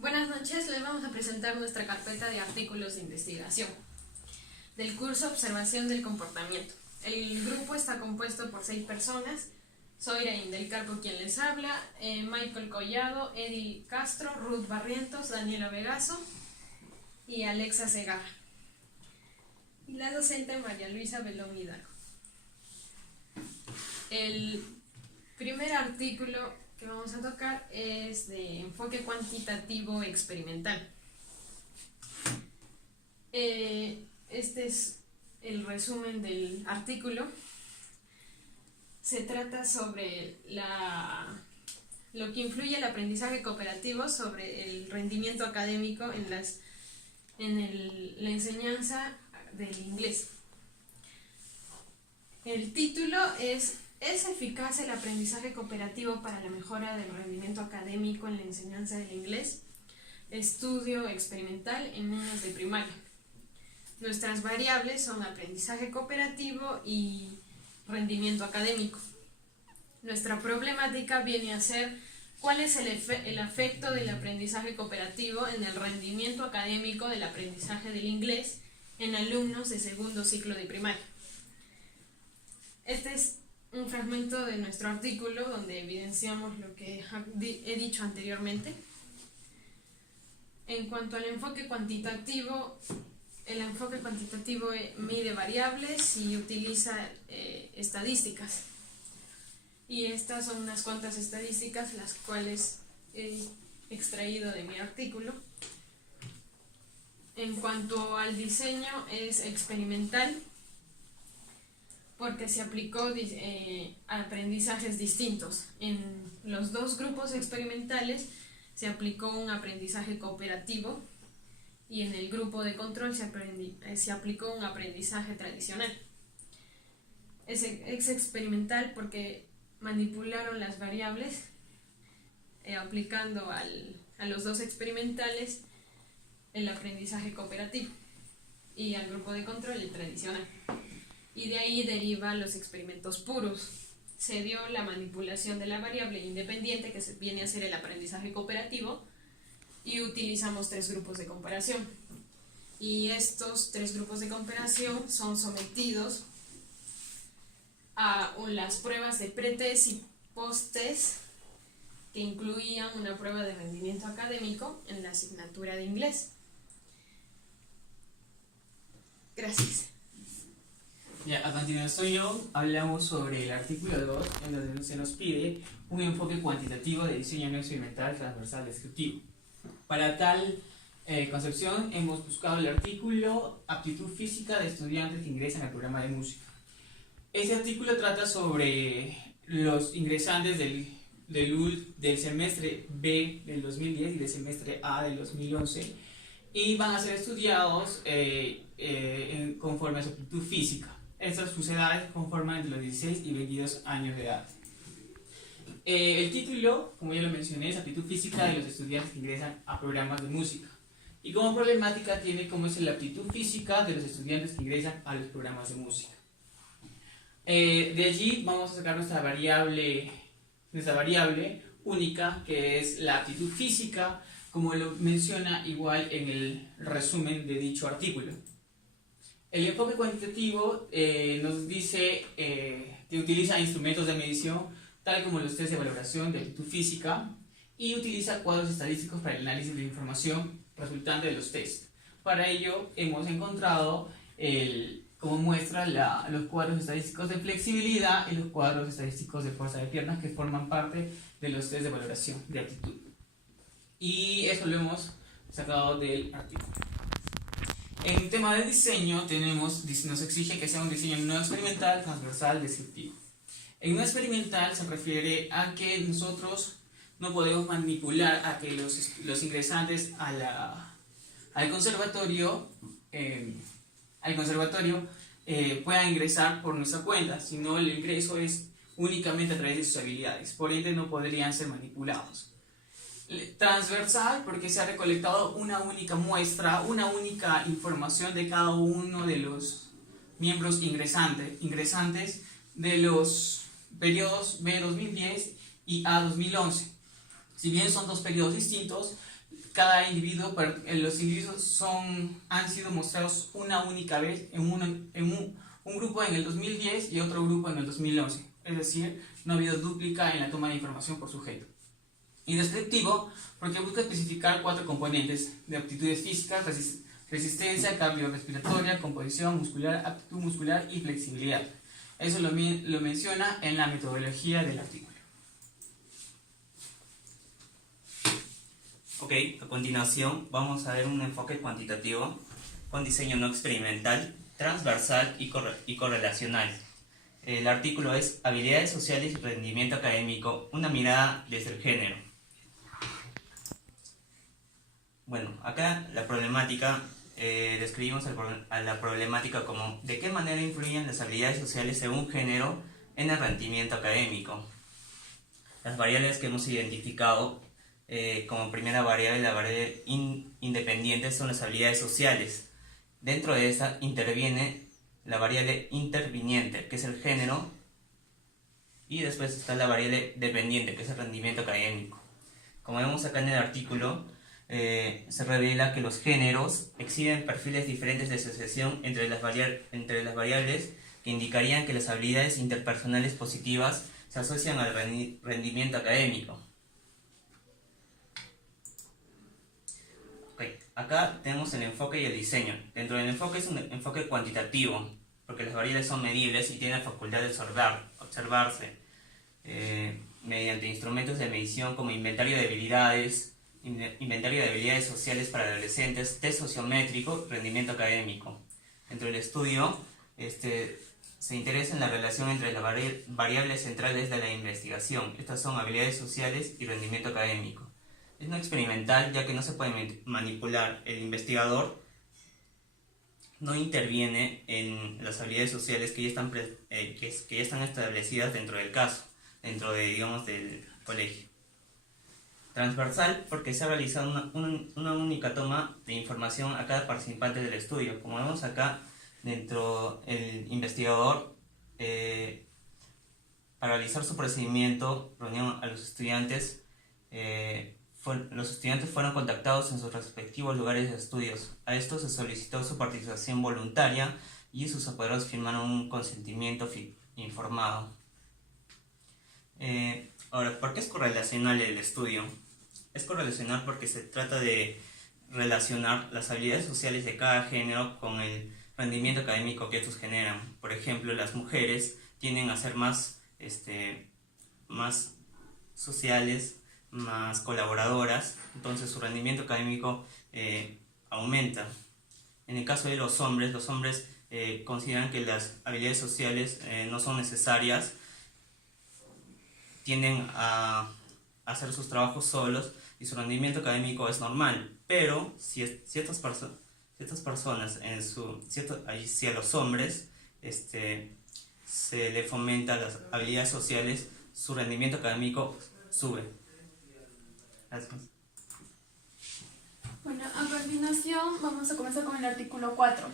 Buenas noches, les vamos a presentar nuestra carpeta de artículos de investigación del curso Observación del Comportamiento. El grupo está compuesto por 6 personas. Soy Iraín del Carpo quien les habla, Michael Collado, Eddie Castro, Ruth Barrientos, Daniela Vegaso y Alexa Segarra. Y la docente María Luisa Belón Hidalgo. El primer artículo que vamos a tocar es de enfoque cuantitativo experimental. Este es el resumen del artículo. Se trata sobre lo que influye el aprendizaje cooperativo sobre el rendimiento académico en la enseñanza del inglés. El título ¿Es eficaz el aprendizaje cooperativo para la mejora del rendimiento académico en la enseñanza del inglés? Estudio experimental en niños de primaria. Nuestras variables son aprendizaje cooperativo y rendimiento académico. Nuestra problemática viene a ser ¿cuál es el efecto del aprendizaje cooperativo en el rendimiento académico del aprendizaje del inglés en alumnos de segundo ciclo de primaria? Este es un fragmento de nuestro artículo donde evidenciamos lo que he dicho anteriormente. En cuanto al enfoque cuantitativo, el enfoque cuantitativo mide variables y utiliza estadísticas. Y estas son unas cuantas estadísticas las cuales he extraído de mi artículo. En cuanto al diseño, es experimental porque se aplicó aprendizajes distintos. En los dos grupos experimentales se aplicó un aprendizaje cooperativo y en el grupo de control se aplicó un aprendizaje tradicional. Es experimental porque manipularon las variables aplicando a los dos experimentales el aprendizaje cooperativo y al grupo de control el tradicional. Y de ahí deriva los experimentos puros. Se dio la manipulación de la variable independiente, que viene a ser el aprendizaje cooperativo, y utilizamos 3 grupos de comparación. Y estos 3 grupos de comparación son sometidos a las pruebas de pretest y posttest, que incluían una prueba de rendimiento académico en la asignatura de inglés. Gracias. A continuación hablamos sobre el artículo 2, en donde se nos pide un enfoque cuantitativo de diseño no experimental transversal descriptivo. Para tal concepción hemos buscado el artículo Aptitud física de estudiantes que ingresan al programa de música. Este artículo trata sobre los ingresantes del semestre B del 2010 y del semestre A del 2011 y van a ser estudiados conforme a su aptitud física. Sus edades conforman entre los 16 y 22 años de edad. El título, como ya lo mencioné, es Aptitud física de los estudiantes que ingresan a programas de música. Y como problemática tiene cómo es la aptitud física de los estudiantes que ingresan a los programas de música. De allí vamos a sacar nuestra variable única, que es la aptitud física, como lo menciona igual en el resumen de dicho artículo. El enfoque cuantitativo nos dice que utiliza instrumentos de medición tal como los test de valoración de aptitud física y utiliza cuadros estadísticos para el análisis de la información resultante de los test. Para ello hemos encontrado como muestra los cuadros estadísticos de flexibilidad y los cuadros estadísticos de fuerza de piernas que forman parte de los test de valoración de aptitud. Y eso lo hemos sacado del artículo. En tema de diseño nos exige que sea un diseño no experimental, transversal, descriptivo. En no experimental se refiere a que nosotros no podemos manipular a que los ingresantes al conservatorio puedan ingresar por nuestra cuenta, sino el ingreso es únicamente a través de sus habilidades, por ende no podrían ser manipulados. Transversal porque se ha recolectado una única muestra, una única información de cada uno de los miembros ingresantes de los periodos B 2010 y A 2011. Si bien son 2 periodos distintos, cada individuo, los individuos han sido mostrados una única vez en un grupo en el 2010 y otro grupo en el 2011. Es decir, no ha habido dúplica en la toma de información por sujeto. Y descriptivo, porque busca especificar 4 componentes de aptitudes físicas, resistencia cardiorrespiratoria, composición muscular, aptitud muscular y flexibilidad. Eso lo menciona en la metodología del artículo. Ok, a continuación vamos a ver un enfoque cuantitativo con diseño no experimental, transversal y correlacional. El artículo es Habilidades sociales y rendimiento académico, una mirada desde el género. Bueno, acá la problemática, describimos a la problemática como de qué manera influyen las habilidades sociales según género en el rendimiento académico. Las variables que hemos identificado como primera variable, la variable independiente, son las habilidades sociales. Dentro de esa interviene la variable interviniente, que es el género, y después está la variable dependiente, que es el rendimiento académico. Como vemos acá en el artículo, se revela que los géneros exhiben perfiles diferentes de asociación entre las variables que indicarían que las habilidades interpersonales positivas se asocian al rendimiento académico. Okay. Acá tenemos el enfoque y el diseño. Dentro del enfoque es un enfoque cuantitativo, porque las variables son medibles y tienen la facultad de observarse mediante instrumentos de medición como inventario de habilidades sociales para adolescentes, test sociométrico, rendimiento académico. Dentro del estudio se interesa en la relación entre las variables centrales de la investigación. Estas son habilidades sociales y rendimiento académico. Es no experimental, ya que no se puede manipular. El investigador no interviene en las habilidades sociales que ya están establecidas dentro del caso, dentro de, digamos, del colegio. Transversal, porque se ha realizado una única toma de información a cada participante del estudio. Como vemos acá, dentro el investigador, para realizar su procedimiento, reunió a los estudiantes. Los estudiantes fueron contactados en sus respectivos lugares de estudios. A esto se solicitó su participación voluntaria y sus apoderados firmaron un consentimiento informado. Ahora, ¿por qué es correlacional el estudio? Es correlacional porque se trata de relacionar las habilidades sociales de cada género con el rendimiento académico que estos generan. Por ejemplo, las mujeres tienden a ser más sociales, más colaboradoras, entonces su rendimiento académico aumenta. En el caso de los hombres consideran que las habilidades sociales no son necesarias, tienden a hacer sus trabajos solos y su rendimiento académico es normal. Pero si ciertas personas, si a los hombres se le fomenta las habilidades sociales, su rendimiento académico sube. Gracias. Bueno, a continuación vamos a comenzar con el artículo 4,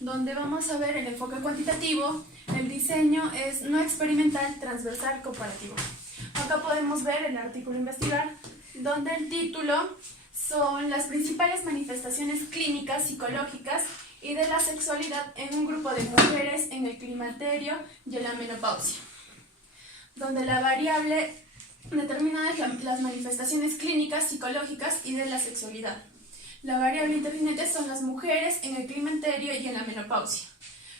donde vamos a ver el enfoque cuantitativo. El diseño es no experimental, transversal, comparativo. Acá podemos ver el artículo investigar, donde el título son las principales manifestaciones clínicas, psicológicas y de la sexualidad en un grupo de mujeres en el climaterio y en la menopausia, donde la variable determinada es las manifestaciones clínicas, psicológicas y de la sexualidad. La variable interviniente son las mujeres en el climaterio y en la menopausia.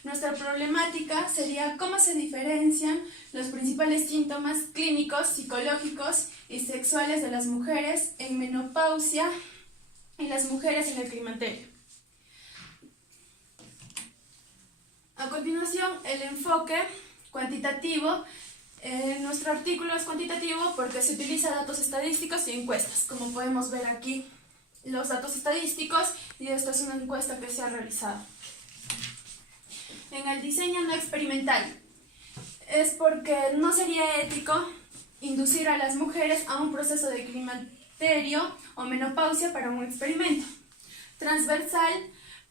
Nuestra problemática sería cómo se diferencian los principales síntomas clínicos, psicológicos y sexuales de las mujeres en menopausia y las mujeres en el climaterio. A continuación, el enfoque cuantitativo. Nuestro artículo es cuantitativo porque se utiliza datos estadísticos y encuestas. Como podemos ver aquí, los datos estadísticos, y esto es una encuesta que se ha realizado. En el diseño no experimental, es porque no sería ético inducir a las mujeres a un proceso de climaterio o menopausia para un experimento. Transversal,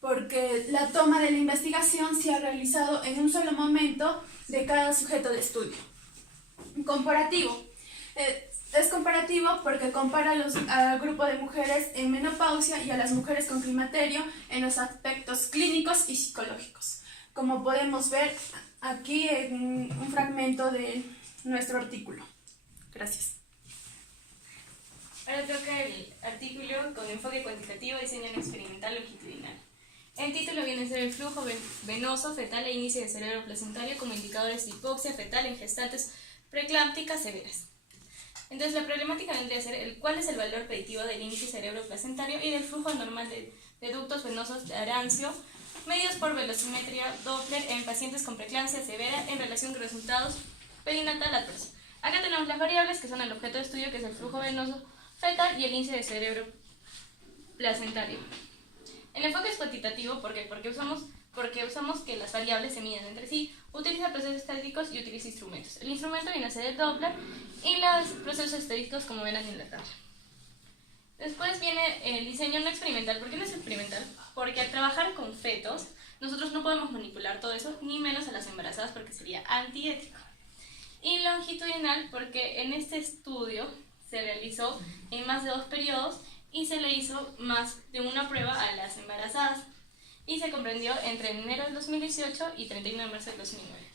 porque la toma de la investigación se ha realizado en un solo momento de cada sujeto de estudio. Comparativo, Es comparativo porque compara al grupo de mujeres en menopausia y a las mujeres con climaterio en los aspectos clínicos y psicológicos. Como podemos ver aquí en un fragmento de nuestro artículo. Gracias. Ahora toca el artículo con enfoque cuantitativo, diseño no experimental longitudinal. El título viene a ser el flujo venoso fetal e índice de cerebro placentario como indicadores de hipoxia fetal en gestantes preeclámpticas severas. Entonces la problemática vendría a ser cuál es el valor predictivo del índice cerebro-placentario y del flujo normal de ductos venosos de Arancio, medidos por velocimetría Doppler en pacientes con preeclampsia severa en relación con resultados perinatal adversos. Acá tenemos las variables que son el objeto de estudio, que es el flujo venoso fetal y el índice de cerebro placentario. El enfoque es cuantitativo porque usamos que las variables se miden entre sí, utiliza procesos estadísticos y utiliza instrumentos. El instrumento viene a ser el Doppler y los procesos estadísticos como ven aquí en la tabla. Después viene el diseño no experimental. ¿Por qué no es experimental? Porque al trabajar con fetos, nosotros no podemos manipular todo eso, ni menos a las embarazadas porque sería antiético. Y longitudinal porque en este estudio se realizó en más de 2 periodos y se le hizo más de una prueba a las embarazadas y se comprendió entre enero del 2018 y 31 de marzo del 2009.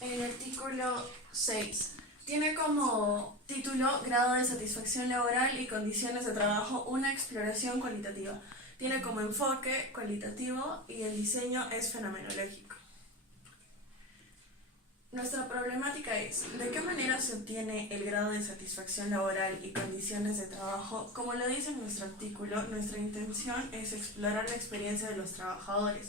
El artículo 6 tiene como título Grado de satisfacción laboral y condiciones de trabajo, una exploración cualitativa. Tiene como enfoque cualitativo y el diseño es fenomenológico. Nuestra problemática es, ¿de qué manera se obtiene el grado de satisfacción laboral y condiciones de trabajo? Como lo dice nuestro artículo, nuestra intención es explorar la experiencia de los trabajadores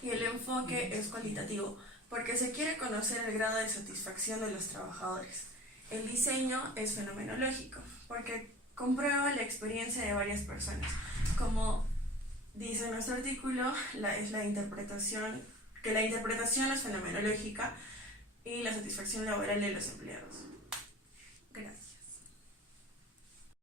y el enfoque es cualitativo, porque se quiere conocer el grado de satisfacción de los trabajadores. El diseño es fenomenológico, porque comprueba la experiencia de varias personas. Como dice nuestro artículo, la interpretación es fenomenológica y la satisfacción laboral de los empleados.